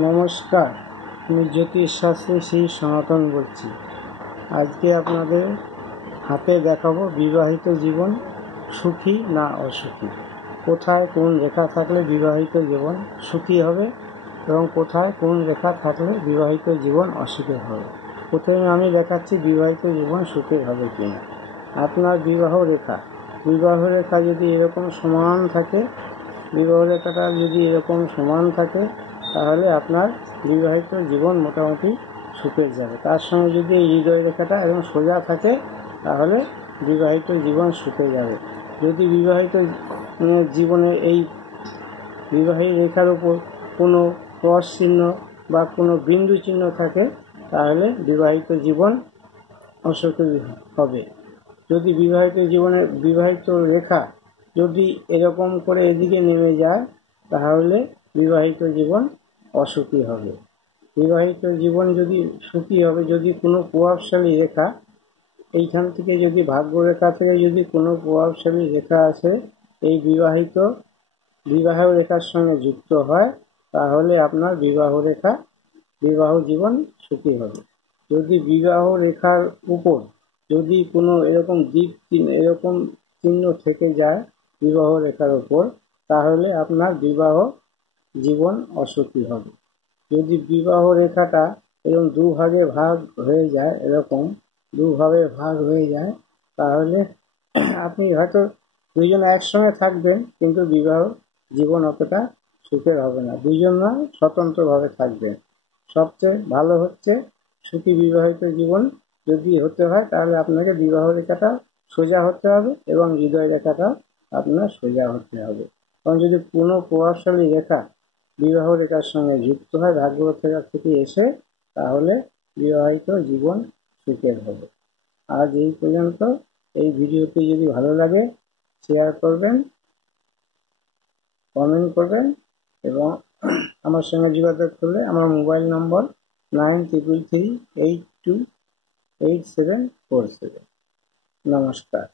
নমস্কার, আমি জ্যোতিষশাস্ত্রী শ্রী সনাতন বলছি। আজকে আপনাদের হাতে দেখাবো বিবাহিত জীবন সুখী না অসুখী, কোথায় কোন রেখা থাকলে বিবাহিত জীবন সুখী হবে এবং কোথায় কোন রেখা থাকলে বিবাহিত জীবন অসুখী হবে। প্রথমে আমি দেখাচ্ছি বিবাহিত জীবন সুখের হবে কিনা। আপনার বিবাহ রেখা যদি এরকম সমান থাকে, বিবাহ রেখাটা যদি এরকম সমান থাকে তাহলে আপনার বিবাহিত জীবন মোটামুটি সুখে যাবে। তার সঙ্গে যদি এই হৃদয় রেখাটা এবং সোজা থাকে তাহলে বিবাহিত জীবন সুখে যাবে। যদি বিবাহিত জীবনে এই বিবাহিত রেখার উপর কোনো ক্রস চিহ্ন বা কোনো বিন্দু চিহ্ন থাকে তাহলে বিবাহিত জীবন অসুখী হবে। যদি বিবাহিত রেখা যদি এরকম করে এদিকে নেমে যায় তাহলে বিবাহিত জীবন অসুখী হবে। বিবাহিত জীবন যদি সুখী হবে যদি কোনো প্রভাবশালী রেখা এইখান থেকে যদি ভাগ্যরেখা থেকে যদি কোনো প্রভাবশালী রেখা আসে এই বিবাহ রেখার সঙ্গে যুক্ত হয় তাহলে আপনার বিবাহ জীবন সুখী হবে। যদি বিবাহ রেখার উপর যদি কোনো এরকম এরকম চিহ্ন থেকে যায় বিবাহ রেখার উপর তাহলে আপনার বিবাহ জীবন অসুখী হবে। যদি বিবাহ রেখাটা এরকম দুভাগে ভাগ হয়ে যায় তাহলে আপনি হয়তো দুইজন একসঙ্গে থাকবেন কিন্তু বিবাহ জীবন অতটা সুখের হবে না, দুইজন না স্বতন্ত্রভাবে থাকবেন। সবচেয়ে ভালো হচ্ছে সুখী বিবাহিত জীবন যদি হতে হয় তাহলে আপনাকে বিবাহ রেখাটা সোজা হতে হবে এবং হৃদয় রেখাটা আপনার সোজা হতে হবে। কারণ যদি কোনো প্রভাবশালী রেখা বিবাহ রেখার সঙ্গে যুক্ত হয় ভাগ্যরেখা থেকে এসে তাহলে বিবাহিত জীবন সুখের হবে। আজ এই পর্যন্ত। এই ভিডিওটি যদি ভালো লাগে শেয়ার করবেন, কমেন্ট করবেন এবং আমার সঙ্গে যোগাযোগ করলে আমার মোবাইল নম্বর 9333828747। নমস্কার।